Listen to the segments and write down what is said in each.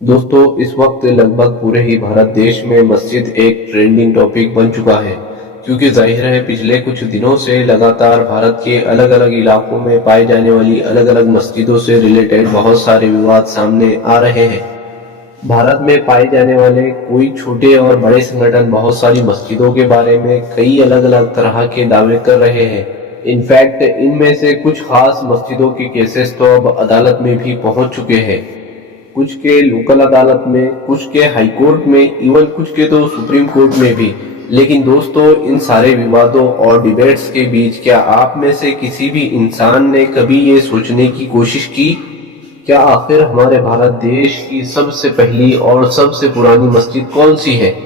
दोस्तों इस वक्त लगभग पूरे ही भारत देश में मस्जिद एक ट्रेंडिंग टॉपिक बन चुका है, क्योंकि जाहिर है पिछले कुछ दिनों से लगातार भारत के अलग अलग इलाकों में पाई जाने वाली अलग अलग मस्जिदों से रिलेटेड बहुत सारे विवाद सामने आ रहे हैं। भारत में पाए जाने वाले कोई छोटे और बड़े संगठन बहुत सारी मस्जिदों के बारे में कई अलग अलग तरह के दावे कर रहे हैं। इनफैक्ट इनमें से कुछ खास मस्जिदों के केसेस तो अब अदालत में भी पहुंच चुके हैं, कुछ के लोकल अदालत में, कुछ के हाई कोर्ट में, इवन कुछ के तो सुप्रीम कोर्ट में भी। लेकिन दोस्तों इन सारे विवादों और डिबेट्स के बीच क्या आप में से किसी भी इंसान ने कभी ये सोचने की कोशिश की, क्या आखिर हमारे भारत देश की सबसे पहली और सबसे पुरानी मस्जिद कौन सी है?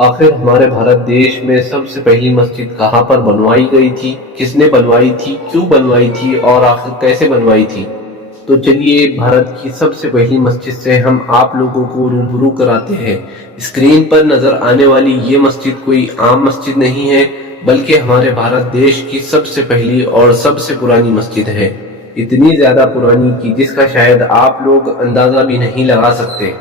आखिर हमारे भारत देश में सबसे पहली मस्जिद कहाँ पर बनवाई गई थी, किसने बनवाई थी, क्यों बनवाई थी और आखिर कैसे बनवाई थी? तो चलिए भारत की सबसे पहली मस्जिद से हम आप लोगों को रूबरू कराते हैं। स्क्रीन पर नजर आने वाली ये मस्जिद कोई आम मस्जिद नहीं है, बल्कि हमारे भारत देश की सबसे पहली और सबसे पुरानी मस्जिद है। इतनी ज्यादा पुरानी कि जिसका शायद आप लोग अंदाजा भी नहीं लगा सकते,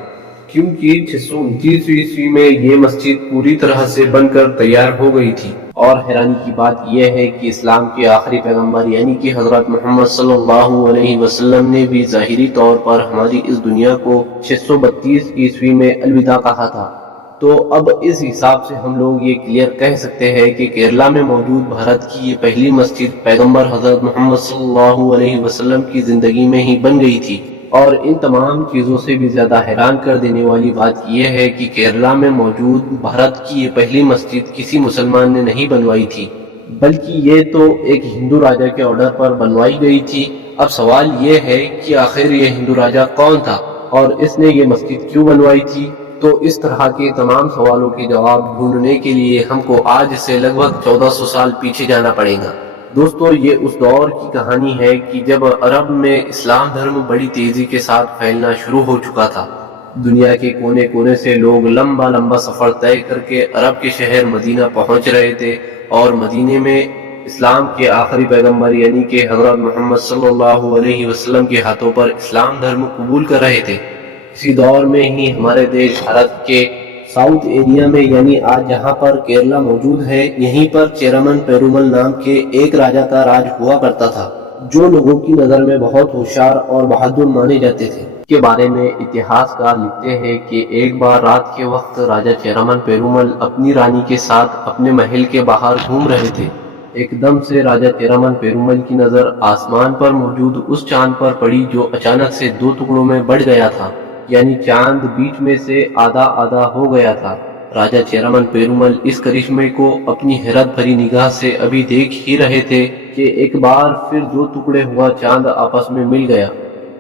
क्योंकि 629 ईस्वी में ये मस्जिद पूरी तरह से बनकर तैयार हो गई थी। और हैरानी की बात यह है कि इस्लाम के आखिरी पैगंबर यानी कि हजरत मोहम्मद सल्लल्लाहु अलैहि वसल्लम ने भी ज़ाहिरी तौर पर हमारी इस दुनिया को 632 ईस्वी में अलविदा कहा था। तो अब इस हिसाब से हम लोग ये क्लियर कह सकते हैं कि केरला में मौजूद भारत की ये पहली मस्जिद पैगंबर हजरत मोहम्मद सल्लल्लाहु अलैहि वसल्लम की जिंदगी में ही बन गई थी। और इन तमाम चीजों से भी ज्यादा हैरान कर देने वाली बात यह है कि केरला में मौजूद भारत की ये पहली मस्जिद किसी मुसलमान ने नहीं बनवाई थी, बल्कि ये तो एक हिंदू राजा के ऑर्डर पर बनवाई गई थी। अब सवाल ये है कि आखिर ये हिंदू राजा कौन था और इसने ये मस्जिद क्यों बनवाई थी? तो इस तरह के तमाम सवालों के जवाब ढूंढने के लिए हमको आज से लगभग 1400 साल पीछे जाना पड़ेगा। दोस्तों ये उस दौर की कहानी है कि जब अरब में इस्लाम धर्म बड़ी तेजी के साथ फैलना शुरू हो चुका था। दुनिया के कोने कोने से लोग लंबा लंबा सफर तय करके अरब के शहर मदीना पहुंच रहे थे और मदीने में इस्लाम के आखिरी पैगंबर यानी कि हजरत मोहम्मद सल्लल्लाहु अलैहि वसल्लम के हाथों पर इस्लाम धर्म कबूल कर रहे थे। इसी दौर में ही हमारे देश भारत के साउथ एरिया में यानी आज जहाँ पर केरला मौजूद है, यहीं पर चेरामन पेरुमल नाम के एक राजा का राज हुआ करता था, जो लोगों की नजर में बहुत होशियार और बहादुर माने जाते थे। के बारे में इतिहासकार लिखते हैं कि एक बार रात के वक्त राजा चेरामन पेरुमल अपनी रानी के साथ अपने महल के बाहर घूम रहे थे। एकदम से राजा चेरामन पेरुमल की नजर आसमान पर मौजूद उस चांद पर पड़ी जो अचानक से दो टुकड़ों में बढ़ गया था, यानी चांद बीच में से आधा आधा हो गया था। राजा चेरामन पेरुमल इस करिश्मे को अपनी हैरत भरी निगाह से अभी देख ही रहे थे कि एक बार फिर दो टुकड़े हुआ चांद आपस में मिल गया।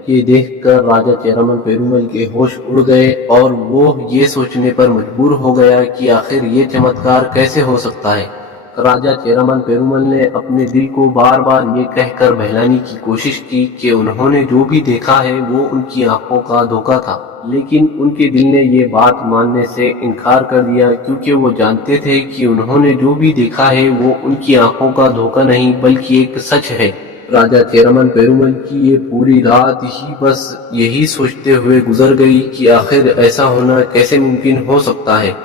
ये देखकर राजा चेरामन पेरुमल के होश उड़ गए और वो ये सोचने पर मजबूर हो गया कि आखिर ये चमत्कार कैसे हो सकता है। राजा चेरामन पेरुमल ने अपने दिल को बार बार ये कहकर बहलाने की कोशिश की कि उन्होंने जो भी देखा है वो उनकी आंखों का धोखा था, लेकिन उनके दिल ने ये बात मानने से इनकार कर दिया, क्योंकि वो जानते थे कि उन्होंने जो भी देखा है वो उनकी आंखों का धोखा नहीं बल्कि एक सच है। राजा चेरामन पेरुमल की ये पूरी रात ही बस यही सोचते हुए गुजर गई कि आखिर ऐसा होना कैसे मुमकिन हो सकता है।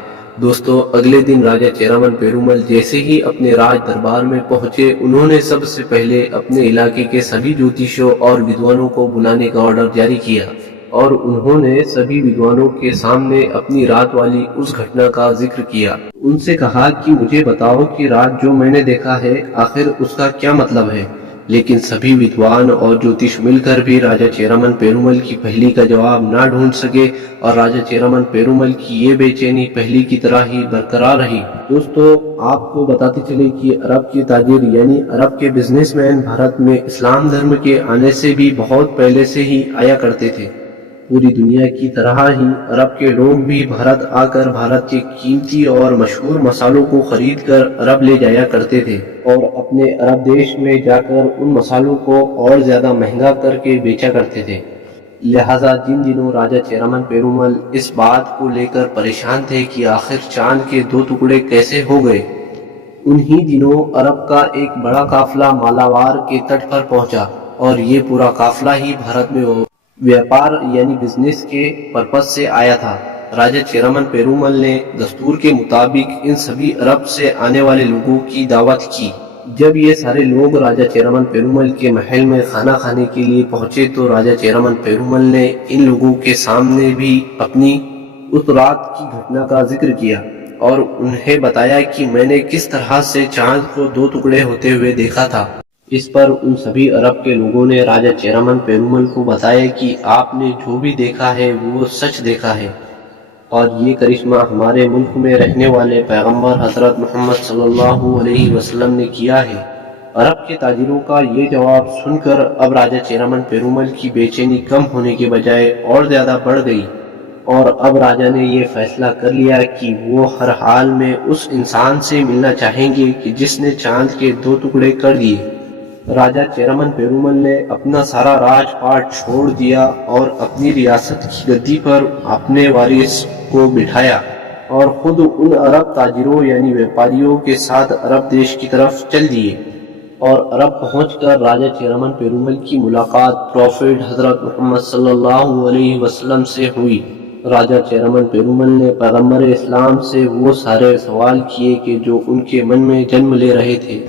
दोस्तों अगले दिन राजा चेरामन पेरुमल जैसे ही अपने राज दरबार में पहुंचे, उन्होंने सबसे पहले अपने इलाके के सभी ज्योतिषियों और विद्वानों को बुलाने का ऑर्डर जारी किया और उन्होंने सभी विद्वानों के सामने अपनी रात वाली उस घटना का जिक्र किया। उनसे कहा कि मुझे बताओ कि रात जो मैंने देखा है आखिर उसका क्या मतलब है। लेकिन सभी विद्वान और ज्योतिष मिलकर भी राजा चेरामन पेरुमल की पहेली का जवाब ना ढूंढ सके और राजा चेरामन पेरुमल की ये बेचैनी पहली की तरह ही बरकरार रही। दोस्तों आपको बताते चले कि अरब के ताजिर यानी अरब के बिजनेसमैन भारत में इस्लाम धर्म के आने से भी बहुत पहले से ही आया करते थे। पूरी दुनिया की तरह ही अरब के लोग भी भारत आकर भारत के कीमती और मशहूर मसालों को खरीद कर अरब ले जाया करते थे और अपने अरब देश में जाकर उन मसालों को और ज्यादा महंगा करके बेचा करते थे। लिहाजा जिन दिनों राजा चेरामन पेरुमल इस बात को लेकर परेशान थे कि आखिर चांद के दो टुकड़े कैसे हो गए, उन्हीं दिनों अरब का एक बड़ा काफिला मालाबार के तट पर पहुंचा और ये पूरा काफिला ही भारत में व्यापार यानी बिजनेस के पर्पज से आया था। राजा चेरामन पेरुमल ने दस्तूर के मुताबिक इन सभी अरब से आने वाले लोगों की दावत की। जब ये सारे लोग राजा चेरामन पेरुमल के महल में खाना खाने के लिए पहुंचे तो राजा चेरामन पेरुमल ने इन लोगों के सामने भी अपनी उस रात की घटना का जिक्र किया और उन्हें बताया कि मैंने किस तरह से चांद को दो टुकड़े होते हुए देखा था। इस पर उन सभी अरब के लोगों ने राजा चेरामन पेरुमल को बताया कि आपने जो भी देखा है वो सच देखा है और ये करिश्मा हमारे मुल्क में रहने वाले पैगंबर हजरत मोहम्मद सल्लल्लाहु अलैहि वसल्लम ने किया है। अरब के ताजिरों का ये जवाब सुनकर अब राजा चेरामन पेरुमल की बेचैनी कम होने के बजाय और ज्यादा बढ़ गई और अब राजा ने ये फैसला कर लिया कि वो हर हाल में उस इंसान से मिलना चाहेंगे कि जिसने चांद के दो टुकड़े कर दिए। राजा चेरामन पेरुमल ने अपना सारा राजपाट छोड़ दिया और अपनी रियासत की गद्दी पर अपने वारिस को बिठाया और खुद उन अरब ताजिरों यानी व्यापारियों के साथ अरब देश की तरफ चल दिए और अरब पहुंचकर राजा चेरामन पेरुमल की मुलाकात प्रॉफिट हजरत मोहम्मद सल्लल्लाहु अलैहि वसल्लम से हुई। राजा चेरामन पेरुमल ने पैगंबर इस्लाम से वो सारे सवाल किए कि जो उनके मन में जन्म ले रहे थे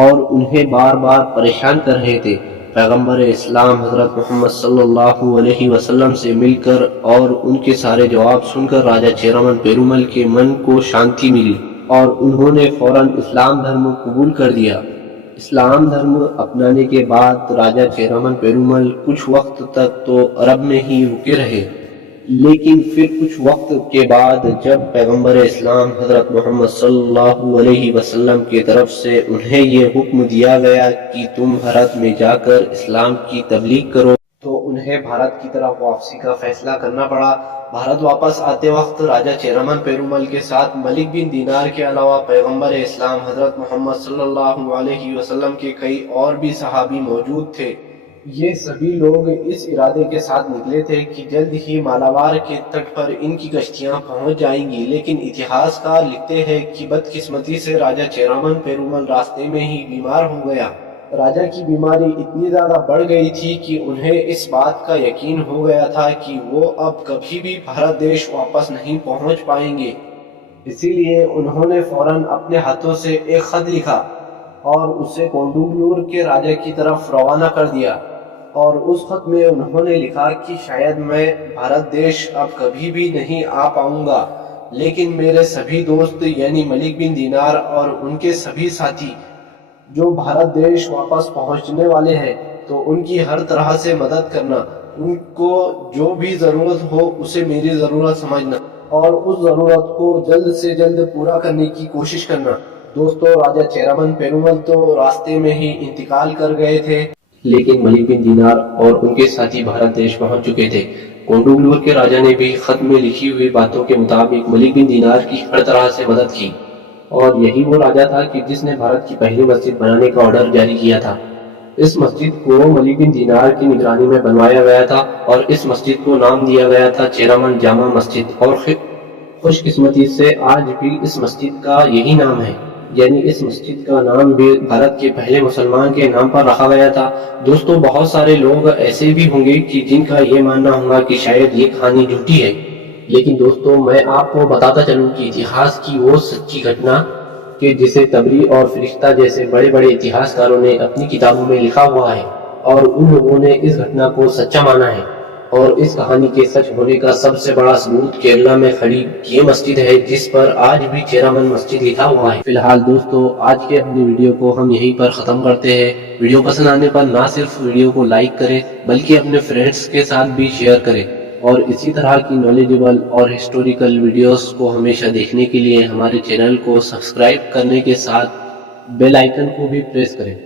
और उन्हें बार बार परेशान कर रहे थे। पैगंबर इस्लाम हजरत मोहम्मद सल्लल्लाहु अलैहि वसल्लम से मिलकर और उनके सारे जवाब सुनकर राजा चेरामन पेरुमल के मन को शांति मिली और उन्होंने फौरन इस्लाम धर्म कबूल कर दिया। इस्लाम धर्म अपनाने के बाद राजा चेरामन पेरुमल कुछ वक्त तक तो अरब में ही रुके रहे, लेकिन फिर कुछ वक्त के बाद जब पैगंबर इस्लाम हजरत मोहम्मद सल्लल्लाहु अलैहि वसल्लम की तरफ से उन्हें ये हुक्म दिया गया कि तुम भारत में जाकर इस्लाम की तबलीग करो, तो उन्हें भारत की तरफ वापसी का फैसला करना पड़ा। भारत वापस आते वक्त राजा चेरामन पेरुमल के साथ मलिक बिन दीनार के अलावा पैगंबर इस्लाम हजरत मोहम्मद सल्लल्लाहु अलैहि वसल्लम के कई और भी सहाबी मौजूद थे। ये सभी लोग इस इरादे के साथ निकले थे कि जल्द ही मालाबार के तट पर इनकी कश्तियां पहुंच जाएंगी, लेकिन इतिहासकार लिखते हैं कि बदकिस्मती से राजा चेरामन पेरुमल रास्ते में ही बीमार हो गया। राजा की बीमारी इतनी ज्यादा बढ़ गई थी कि उन्हें इस बात का यकीन हो गया था कि वो अब कभी भी भारत देश वापस नहीं पहुंच पाएंगे। इसीलिए उन्होंने फौरन अपने हाथों से एक खत लिखा और उसे कोंडुगलूर के राजा की तरफ रवाना कर दिया और उस खत में उन्होंने लिखा कि शायद मैं भारत देश अब कभी भी नहीं आ पाऊंगा, लेकिन मेरे सभी दोस्त यानी मलिक बिन दीनार और उनके सभी साथी जो भारत देश वापस पहुंचने वाले हैं, तो उनकी हर तरह से मदद करना, उनको जो भी जरूरत हो उसे मेरी जरूरत समझना और उस जरूरत को जल्द से जल्द पूरा करने की कोशिश करना। दोस्तों, राजा चेरामन पेरुमल तो रास्ते में ही इंतकाल कर गए थे, लेकिन मलिक बिन दीनार और उनके साथी भारत देश पहुंच चुके थे। कोंडुगलूर के राजा ने भी खत में लिखी हुई बातों के मुताबिक मलिक बिन दीनार की हर तरह से मदद की और यही वो राजा था कि जिसने भारत की पहली मस्जिद बनाने का ऑर्डर जारी किया था। इस मस्जिद को मलिक बिन दीनार की निगरानी में बनवाया गया था और इस मस्जिद को नाम दिया गया था चेरामन जामा मस्जिद और खुशकिस्मती से आज भी इस मस्जिद का यही नाम है, यानी इस मस्जिद का नाम भी भारत के पहले मुसलमान के नाम पर रखा गया था। दोस्तों, बहुत सारे लोग ऐसे भी होंगे कि जिनका ये मानना होगा कि शायद ये कहानी झूठी है, लेकिन दोस्तों मैं आपको बताता चलूं कि इतिहास की वो सच्ची घटना कि जिसे तबरी और फरिश्ता जैसे बड़े बड़े इतिहासकारों ने अपनी किताबों में लिखा हुआ है और उन लोगों ने इस घटना को सच्चा माना है और इस कहानी के सच होने का सबसे बड़ा सबूत केरला में खड़ी ये मस्जिद है जिस पर आज भी चेरामन मस्जिद लिखा हुआ है। फिलहाल दोस्तों, आज के अपनी वीडियो को हम यहीं पर खत्म करते हैं। वीडियो पसंद आने पर ना सिर्फ वीडियो को लाइक करें बल्कि अपने फ्रेंड्स के साथ भी शेयर करें और इसी तरह की नॉलेजेबल और हिस्टोरिकल वीडियोस को हमेशा देखने के लिए हमारे चैनल को सब्सक्राइब करने के साथ बेल आइकन को भी प्रेस करें।